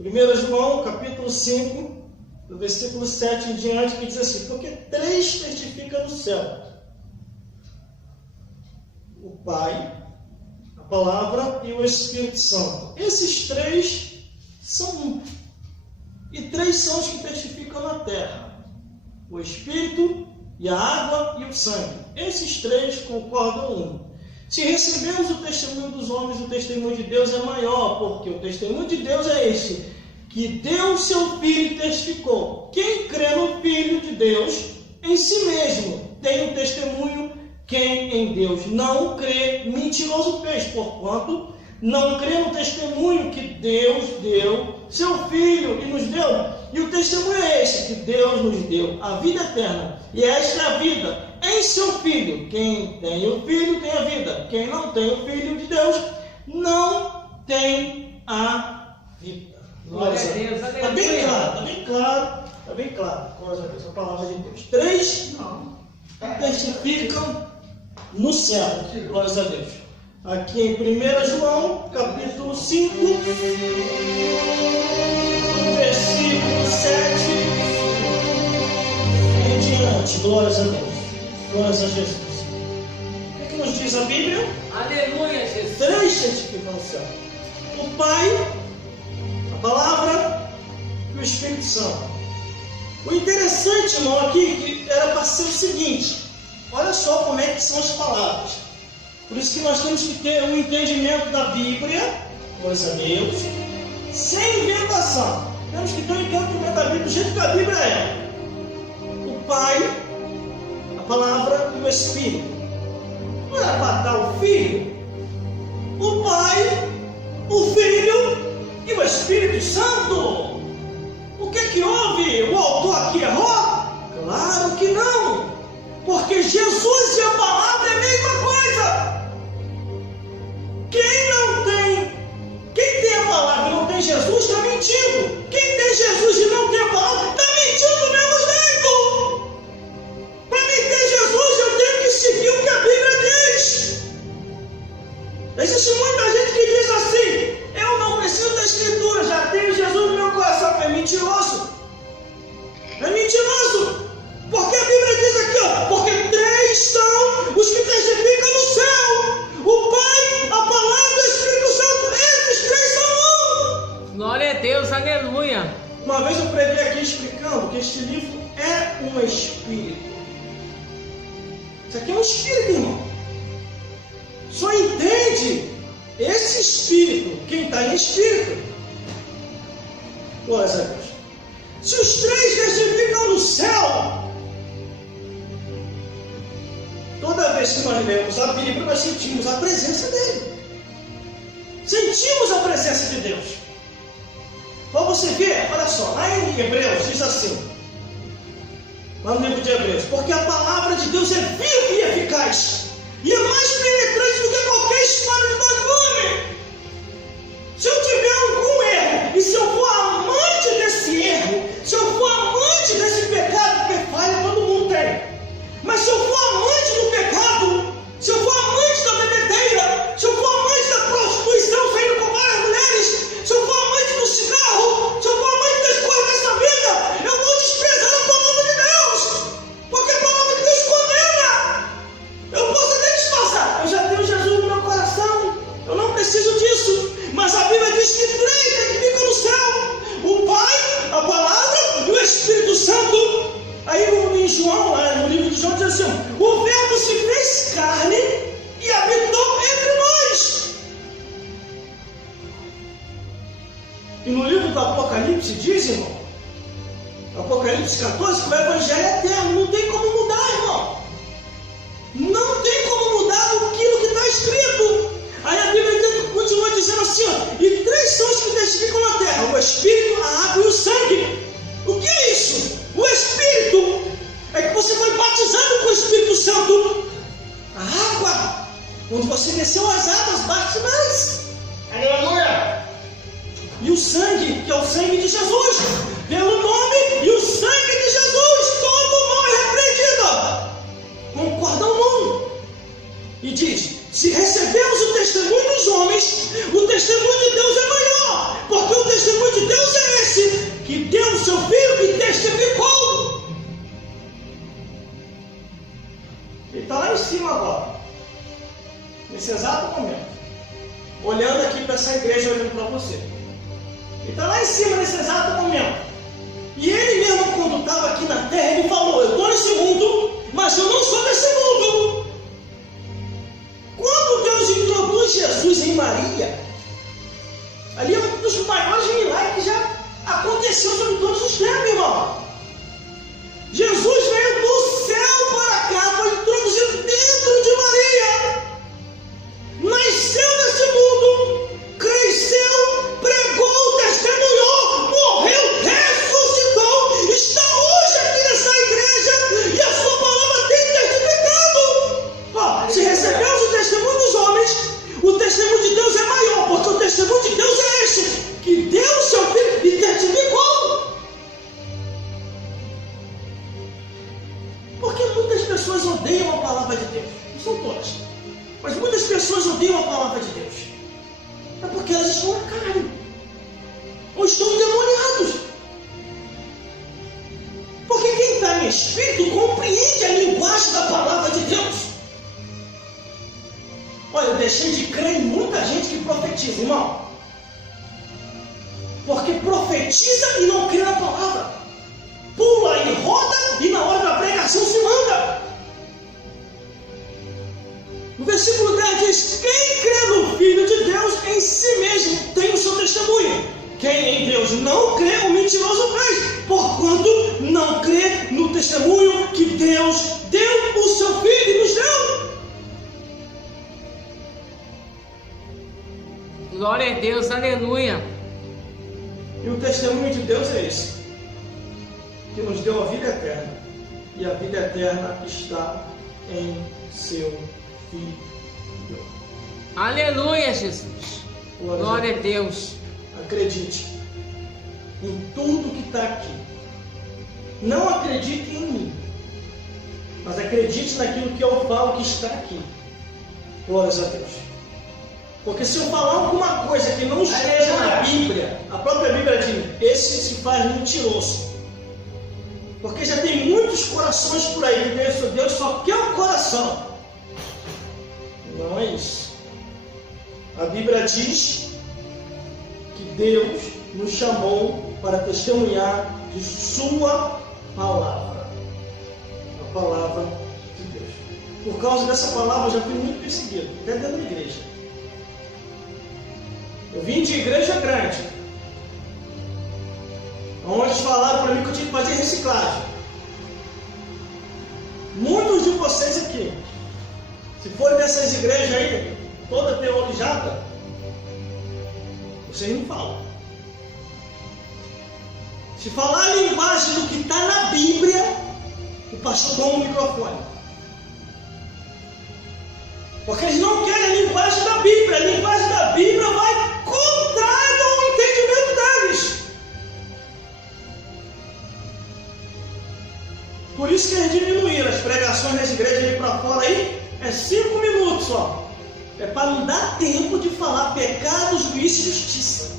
1 João, capítulo 5, do versículo 7 em diante, que diz assim: porque 3 testificam no céu: o Pai, a Palavra e o Espírito Santo. Esses 3 são um. E 3 são os que testificam na terra: o Espírito, e a água e o sangue. Esses 3 concordam um. Se recebemos o testemunho dos homens, o testemunho de Deus é maior, porque o testemunho de Deus é este, que deu seu Filho e testificou. Quem crê no Filho de Deus, em si mesmo tem um testemunho. Quem em Deus não crê, mentiroso fez, porquanto não crê no testemunho que Deus deu seu Filho e nos deu. E o testemunho é este, que Deus nos deu a vida eterna. E esta é a vida em seu Filho. Quem tem o Filho tem a vida. Quem não tem o Filho de Deus não tem a vida. Glória a Deus. Está bem claro, está bem claro, está bem claro. Glória a Deus, a palavra de Deus. 3 testificam no céu. Glória a Deus. Aqui em 1 João, capítulo 5, versículo 7 em diante. Glórias a Deus. Glórias a Jesus. O que nos diz a Bíblia? Aleluia, Jesus. 3 testificam no céu: o Pai, a Palavra e o Espírito Santo. O interessante, irmão, aqui, que era para ser o seguinte: olha só como é que são as palavras. Por isso que nós temos que ter um entendimento da Bíblia, glória a Deus, sem inventação. Temos que ter um entendimento da Bíblia do jeito que a Bíblia é. O Pai, a Palavra e o Espírito. Não era para dar o Filho? O Pai, o Filho e o Espírito Santo. O que houve? O autor aqui errou? Claro que não. Porque Jesus e a Palavra é a mesma coisa. Quem tem a Palavra e não tem Jesus está mentindo. Quem tem Jesus e não tem a Palavra está mentindo do mesmo jeito. Para mim ter Jesus, eu tenho que seguir o que a Bíblia diz. Existe muita gente que diz assim: eu não preciso da Escritura, já tenho Jesus no meu coração. É mentiroso. É mentiroso. Porque a Bíblia diz aqui, ó, porque 3 são os que testificam no céu: o Pai, a Palavra e o Espírito Santo. Esses 3 são um. Glória a Deus, aleluia. Uma vez eu preguei aqui explicando que este livro é um espírito. Isso aqui é um espírito, irmão. Só entende esse espírito quem está em espírito. Glória a Deus. Se os 3 testificam no céu, toda vez que nós lemos a Bíblia, nós sentimos a presença dele. Sentimos a presença de Deus. Para você ver, olha só, lá em Hebreus diz assim, lá no livro de Hebreus: porque a palavra de Deus é viva e eficaz, e é mais penetrante do que qualquer espada de dois gumes. Se eu tiver algum erro, e se eu for amante desse erro, se eu for amante desse pecado, porque falha todo mundo tem, mas se eu for amante do pecado, se eu for amante da bebedeira, se eu for amante da prostituição, saindo com várias mulheres, se eu for amante do cigarro, se eu for amante das coisas dessa vida, eu vou desprezar a palavra de Deus, porque a palavra de Deus condena. Eu posso até disfarçar, eu já tenho Jesus no meu coração, eu não preciso disso, mas a Bíblia diz que 3 testificam no céu: o Pai, a Palavra e o Espírito Santo. Aí em João, no livro de João, diz assim: o Verbo se fez carne e habitou entre nós. E no livro do Apocalipse diz, irmão, Apocalipse 14, que o Evangelho é eterno. Não tem como mudar, irmão. Não tem como mudar aquilo que está escrito. Aí a Bíblia continua dizendo assim, ó: e 3 são os que testificam na terra: o Espírito, a água e o sangue. O que é isso? O Espírito é que você foi batizado com o Espírito Santo. A água, quando você desceu as águas batismais. Aleluia! E o sangue, que é o sangue de Jesus, pelo nome e o sangue de Jesus, todo mal é repreendido. Concordam não? E diz: se recebemos o testemunho dos homens, o testemunho de Deus é maior, porque o testemunho de Deus cima agora, nesse exato momento, olhando aqui para essa igreja, olhando para você. Ele está lá em cima nesse exato momento. E ele mesmo, quando estava aqui na terra, ele falou: eu estou nesse mundo, mas eu não sou desse mundo. Quando Deus introduz Jesus em Maria, ali é um dos maiores milagres que já aconteceu sobre todos os tempos, irmão. Jesus veio do céu para cá, foi introduzido dentro de Maria, nasceu nesse mundo, cresceu, pregou, testemunhou, morreu, ressuscitou, está hoje aqui nessa igreja e a sua palavra tem testificado. Ó, se recebemos o testemunho dos homens, o testemunho de Deus é maior, porque o testemunho de Deus é este, que deu o seu filho e testificou. Porque muitas pessoas odeiam a palavra de Deus, não são todas, mas muitas pessoas odeiam a palavra de Deus, é porque elas estão na carne, ou estão endemoniados. Porque quem está em espírito compreende a linguagem da palavra de Deus. Olha, eu deixei de crer em muita gente que profetiza, irmão, porque profetiza e não crê na palavra, pula e roda e na hora da pregação se manda. No versículo 10 diz: quem crê no Filho de Deus em si mesmo tem o seu testemunho. Quem em Deus não crê, o mentiroso fez, porquanto não crê no testemunho que Deus deu o seu Filho e nos deu. Glória a Deus, aleluia. E o testemunho de Deus é esse, que nos deu a vida eterna, e a vida eterna está em seu Filho. Aleluia, Jesus. Glória a Deus. Acredite em tudo que está aqui. Não acredite em mim, mas acredite naquilo que eu falo que está aqui. Glórias a Deus. Porque se eu falar alguma coisa que não esteja na Bíblia, a própria Bíblia diz: esse se faz mentiroso. Porque já tem muitos corações por aí que dizem: Deus só quer o coração. Não é isso. A Bíblia diz que Deus nos chamou para testemunhar de sua palavra. A palavra de Deus. Por causa dessa palavra eu já fui muito perseguido, até dentro da igreja. Eu vim de igreja grande, onde eles falaram para mim que eu tinha que fazer reciclagem. Muitos de vocês aqui, se forem dessas igrejas aí, toda teologizada, vocês não falam. Se falar a linguagem do que está na Bíblia, o pastor toma o microfone. Porque eles não querem a linguagem da Bíblia. A linguagem da Bíblia vai contrário ao entendimento deles. Por isso que eles diminuíram as pregações nas igrejas aí para fora aí. É 5 minutos só. É para não dar tempo de falar pecado, juízo e justiça.